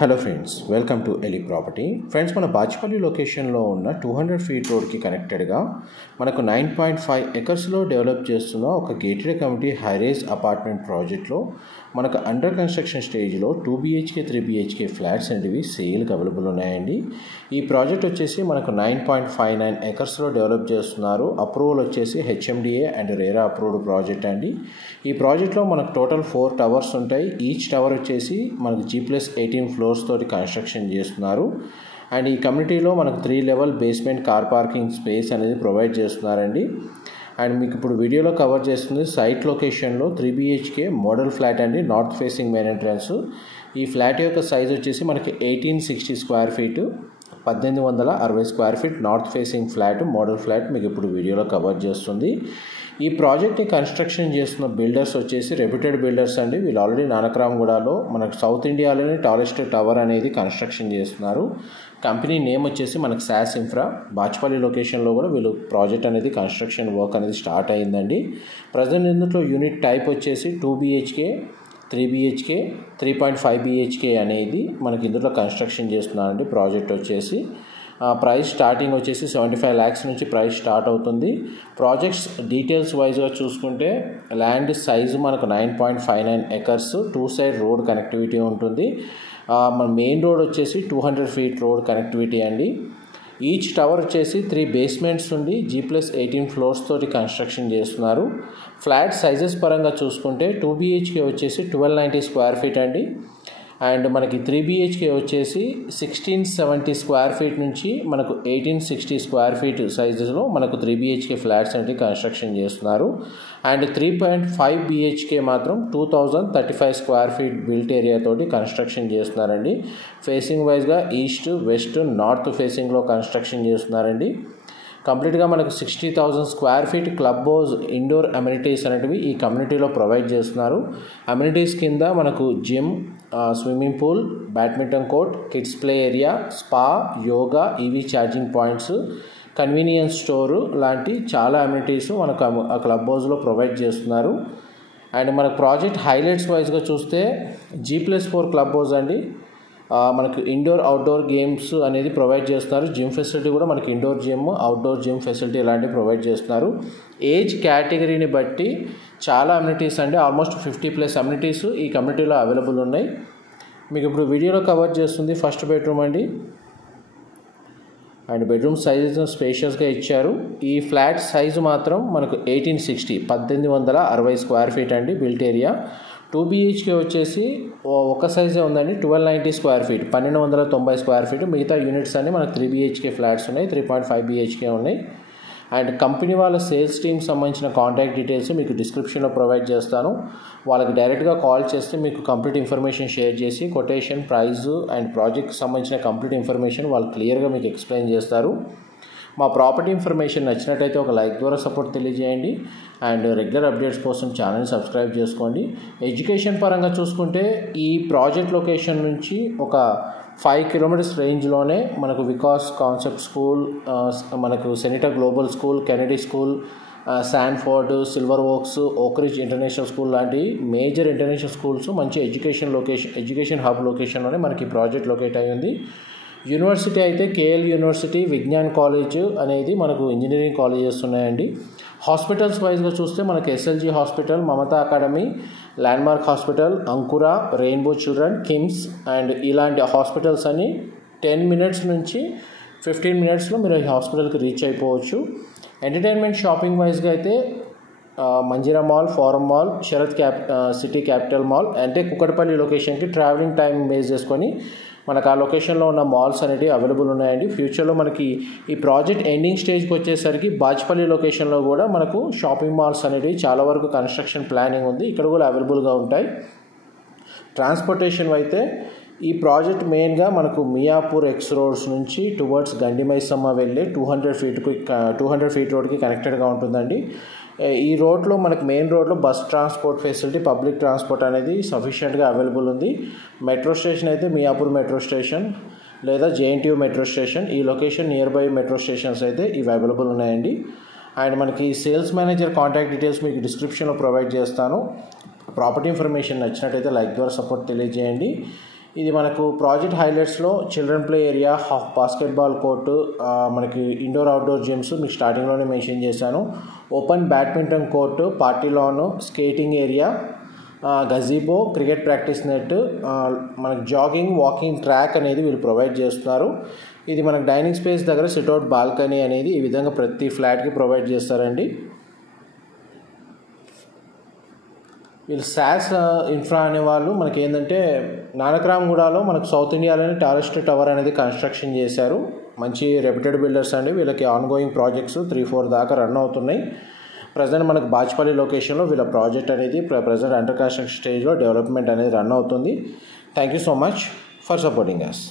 Hello friends, welcome to Eli property. Friends, మన బాచ్పల్లి లొకేషన్లో ఉన్న 200 ఫీట్ రోడ్కి కనెక్టెడ్గా మనకు 9.5 ఎకర్స్లో డెవలప్ చేస్తున్న ఒక గేటెడ్ కమ్యూనిటీ హైరేజ్ అపార్ట్మెంట్ ప్రాజెక్ట్లో మనకు అండర్ కన్స్ట్రక్షన్ స్టేజ్లో 2 BHK 3 BHK ఫ్లాట్స్ అనేవి సేల్కి అవైలబుల్ ఉన్నాయండి. ఈ ప్రాజెక్ట్ వచ్చేసి మనకు 9.59 ఎకర్స్లో డెవలప్ చేస్తున్నారు. అప్రూవల్ వచ్చేసి HMDA and RERA approved project అండి. ఈ ప్రాజెక్ట్లో మనకు టోటల్ 4 టవర్స్ ఉంటాయి. ఈచ్ టవర్ వచ్చేసి మనకు G+18 ఫ్లోర్స్ తోటి కన్స్ట్రక్షన్ చేస్తున్నారు. అండ్ ఈ కమ్యూనిటీలో మనకు 3 level basement car parking space అనేది ప్రొవైడ్ చేస్తున్నారండి. అండ్ మీకు ఇప్పుడు వీడియోలో కవర్ చేస్తుంది సైట్ లొకేషన్లో 3 BHK మోడల్ ఫ్లాట్ అండి, నార్త్ ఫేసింగ్ మెయిన్ ఎంట్రన్స్. ఈ ఫ్లాట్ యొక్క సైజ్ వచ్చేసి మనకి 1860 square feet, 1860 square feet north facing flat, model flat మీకు ఇప్పుడు వీడియోలో కవర్ చేస్తుంది. ఈ ప్రాజెక్ట్ని కన్స్ట్రక్షన్ చేస్తున్న బిల్డర్స్ వచ్చేసి రెప్యూటెడ్ బిల్డర్స్ అండి. వీళ్ళు ఆల్రెడీ నానక్రామ్గూడలో మనకు సౌత్ ఇండియాలోనే టాలెస్ట్ టవర్ అనేది కన్స్ట్రక్షన్ చేస్తున్నారు. కంపెనీ నేమ్ వచ్చేసి మనకు SAS Infra. బాచ్పల్లి లొకేషన్లో కూడా వీళ్ళు ప్రాజెక్ట్ అనేది కన్స్ట్రక్షన్ వర్క్ అనేది స్టార్ట్ అయిందండి. ప్రజెంట్ ఇందులో యూనిట్ టైప్ వచ్చేసి 2 BHK 3 BHK 3.5 BHK అనేది మనకి ఇందులో కన్స్ట్రక్షన్ చేస్తున్నారండి. ప్రాజెక్ట్ వచ్చేసి ప్రైస్ స్టార్టింగ్ వచ్చేసి 75 lakhs నుంచి ప్రైస్ స్టార్ట్ అవుతుంది. ప్రాజెక్ట్స్ డీటెయిల్స్ వైజ్గా చూసుకుంటే ల్యాండ్ సైజు మనకు 9.59 ఎకర్స్, 2 సైడ్ రోడ్ కనెక్టివిటీ ఉంటుంది. మన మెయిన్ రోడ్ వచ్చేసి 200 ఫీట్ రోడ్ కనెక్టివిటీ అండి. ఈచ్ టవర్ వచ్చేసి 3 బేస్మెంట్స్ ఉండి G+18 ఫ్లోర్స్ తోటి కన్స్ట్రక్షన్ చేస్తున్నారు. ఫ్లాట్ సైజెస్ పరంగా చూసుకుంటే 2 BHK వచ్చేసి 1290 స్క్వేర్ ఫీట్ అండి. అండ్ మనకి 3 BHK వచ్చేసి 1670 స్క్వేర్ ఫీట్ నుంచి మనకు 1860 స్క్వేర్ ఫీట్ సైజెస్లో మనకు 3 BHK ఫ్లాట్స్ అనేవి కన్స్ట్రక్షన్ చేస్తున్నారు. అండ్ 3.5 BHK మాత్రం 2035 స్క్వేర్ ఫీట్ బిల్ట్ ఏరియా తోటి కన్స్ట్రక్షన్ చేస్తున్నారండి. ఫేసింగ్ వైజ్గా ఈస్ట్, వెస్ట్, నార్త్ ఫేసింగ్లో కన్స్ట్రక్షన్ చేస్తున్నారండి. కంప్లీట్గా మనకు 60,000 square feet club house indoor amenities అనేటివి ఈ కమ్యూనిటీలో ప్రొవైడ్ చేస్తున్నారు. అమ్యూనిటీస్ కింద మనకు gym, swimming pool, badminton court, kids play area, spa, yoga, EV charging points, convenience store లాంటి చాలా అమ్యూనిటీస్ మనకు ఆ క్లబ్ హౌస్లో ప్రొవైడ్ చేస్తున్నారు. అండ్ మనకు ప్రాజెక్ట్ హైలైట్స్ వైజ్గా చూస్తే G+4 క్లబ్ హౌస్ అండి. మనకు ఇండోర్ అవుట్డోర్ గేమ్స్ అనేది ప్రొవైడ్ చేస్తున్నారు. జిమ్ ఫెసిలిటీ కూడా మనకి indoor gym, outdoor gym facility ఇలాంటివి ప్రొవైడ్ చేస్తున్నారు. ఏజ్ కేటగిరీని బట్టి చాలా అమ్యూనిటీస్ అండి, ఆల్మోస్ట్ 50+ అమ్యూనిటీస్ ఈ కమ్యూనిటీలో అవైలబుల్ ఉన్నాయి. మీకు ఇప్పుడు వీడియోలో కవర్ చేస్తుంది ఫస్ట్ బెడ్రూమ్ అండి. అండ్ బెడ్రూమ్ సైజెస్ స్పేషియస్గా ఇచ్చారు. ఈ ఫ్లాట్ సైజు మాత్రం మనకు 1860 స్క్వేర్ ఫీట్ అండి బిల్ట్ ఏరియా. 2 BHK వచ్చేసి ఒక సైజే ఉందండి, 1290 స్క్వేర్ ఫీట్, 1290 స్క్వేర్ ఫీట్. మిగతా యూనిట్స్ అన్ని మనకు 3 BHK ఫ్లాట్స్ ఉన్నాయి, 3.5 BHK ఉన్నాయి. అండ్ కంపెనీ వాళ్ళ సేల్స్ టీమ్ సంబంధించిన కాంటాక్ట్ డీటెయిల్స్ మీకు డిస్క్రిప్షన్లో ప్రొవైడ్ చేస్తాను. వాళ్ళకి డైరెక్ట్గా కాల్ చేస్తే మీకు కంప్లీట్ ఇన్ఫర్మేషన్ షేర్ చేసి కొటేషన్, ప్రైజు అండ్ ప్రాజెక్ట్కి సంబంధించిన కంప్లీట్ ఇన్ఫర్మేషన్ వాళ్ళు క్లియర్గా మీకు ఎక్స్ప్లెయిన్ చేస్తారు. మా ప్రాపర్టీ ఇన్ఫర్మేషన్ నచ్చినట్టయితే ఒక లైక్ ద్వారా సపోర్ట్ తెలియజేయండి. అండ్ రెగ్యులర్ అప్డేట్స్ కోసం ఛానల్ని సబ్స్క్రైబ్ చేసుకోండి. ఎడ్యుకేషన్ పరంగా చూసుకుంటే ఈ ప్రాజెక్ట్ లొకేషన్ నుంచి ఒక 5 kilometers రేంజ్లోనే మనకు వికాస్ కాన్సెప్ట్ స్కూల్, మనకు Senita Global School, Kennedy School, Sanford, Silver Oaks, Oakridge International School లాంటి మేజర్ ఇంటర్నేషనల్ స్కూల్స్ మంచి ఎడ్యుకేషన్ హబ్ లొకేషన్లోనే మనకి ప్రాజెక్ట్ లొకేట్ అయ్యింది. యూనివర్సిటీ అయితే KL యూనివర్సిటీ, విజ్ఞాన్ కాలేజ్ అనేది మనకు ఇంజనీరింగ్ కాలేజెస్ ఉన్నాయండి. హాస్పిటల్స్ వైజ్గా చూస్తే మనకు SLG hospital, Mamata academy, landmark hospital, Ankura, rainbow children, KIMS and ఇలాంటి హాస్పిటల్స్ అని 10 minutes నుంచి 15 minutesలో మీరు ఈ హాస్పిటల్కి రీచ్ అయిపోవచ్చు. ఎంటర్టైన్మెంట్ షాపింగ్ వైజ్గా అయితే Manjeera mall, forum mall, Sarath city capital mall అంటే కుకట్పల్లి లొకేషన్కి ట్రావెలింగ్ టైం బేస్ చేసుకొని మనకు ఆ లొకేషన్లో ఉన్న మాల్స్ అనేవి అవైలబుల్ ఉన్నాయండి. ఫ్యూచర్లో మనకి ఈ ప్రాజెక్ట్ ఎండింగ్ స్టేజ్కి వచ్చేసరికి బాచ్పల్లి లొకేషన్లో కూడా మనకు షాపింగ్ మాల్స్ అనేవి చాలా వరకు కన్స్ట్రక్షన్ ప్లానింగ్ ఉంది, ఇక్కడ కూడా అవైలబుల్గా ఉంటాయి. ట్రాన్స్పోర్టేషన్ అయితే ఈ ప్రాజెక్ట్ మెయిన్గా మనకు మియాపూర్ ఎక్స్ రోడ్స్ నుంచి టువర్డ్స్ గండిమైసమ్మ వెళ్ళే 200 ఫీట్ రోడ్కి కనెక్టెడ్గా ఉంటుందండి. ఈ రోడ్లో మనకు మెయిన్ రోడ్లో bus transport facility, public transport అనేది సఫిషియెంట్గా అవైలబుల్ ఉంది. మెట్రో స్టేషన్ అయితే మియాపూర్ మెట్రో స్టేషన్ లేదా JNTU మెట్రో స్టేషన్, ఈ location near by metro stations అయితే ఇవి అవైలబుల్ ఉన్నాయండి. అండ్ మనకి సేల్స్ మేనేజర్ కాంటాక్ట్ డీటెయిల్స్ మీకు డిస్క్రిప్షన్లో ప్రొవైడ్ చేస్తాను. ప్రాపర్టీ ఇన్ఫర్మేషన్ నచ్చినట్టయితే లైక్ ద్వారా సపోర్ట్ తెలియజేయండి. ఇది మనకు ప్రాజెక్ట్ హైలైట్స్లో children play area, half basketball court, మనకి ఇండోర్ అవుట్డోర్ జిమ్స్ మీకు స్టార్టింగ్లోనే మెన్షన్ చేశాను, open badminton court, party lawn, skating area, gazebo, cricket practice net, మనకి జాగింగ్ వాకింగ్ ట్రాక్ అనేది వీళ్ళు ప్రొవైడ్ చేస్తున్నారు. ఇది మనకు డైనింగ్ స్పేస్ దగ్గర సిట్అవుట్ బాల్కనీ అనేది ఈ విధంగా ప్రతి ఫ్లాట్కి ప్రొవైడ్ చేస్తారండి. వీళ్ళు శాస్ ఇన్ఫ్రా అనే వాళ్ళు మనకి ఏంటంటే నానక్రామ్గూడలో మనకు సౌత్ ఇండియాలోనే టాలెస్ట్ టవర్ అనేది కన్స్ట్రక్షన్ చేశారు. మంచి రెప్యూటెడ్ బిల్డర్స్ అండి. వీళ్ళకి ఆన్గోయింగ్ ప్రాజెక్ట్స్ 3-4 దాకా రన్ అవుతున్నాయి. ప్రజెంట్ మనకు బాచ్పల్లి లొకేషన్లో వీళ్ళ ప్రాజెక్ట్ అనేది ప్రజెంట్ అండర్ కన్స్ట్రక్షన్ స్టేజ్లో డెవలప్మెంట్ అనేది రన్ అవుతుంది. Thank you so much for supporting us.